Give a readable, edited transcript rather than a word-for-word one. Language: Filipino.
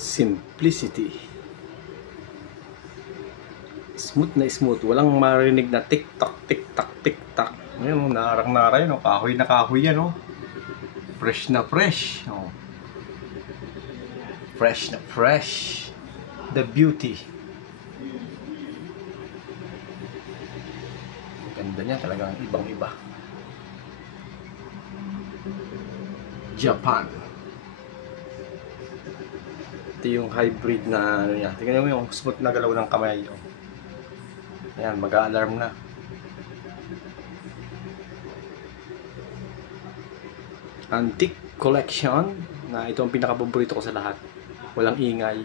Simplicity. Smooth na smooth. Walang marinig na tik-tak, tik-tak, tik-tak. Ngayon, narang-naray, no? Kahoy na kahoy yan, no? Fresh na fresh. No? Fresh na fresh. The beauty. Ganda niya, talagang ibang-iba. Japan. Ito yung hybrid na ano niya. Tingnan mo yung smooth na galaw ng kamay. Ayan, mag-a-alarm na. Antique collection na ito ang pinaka-paborito ko sa lahat. Walang ingay.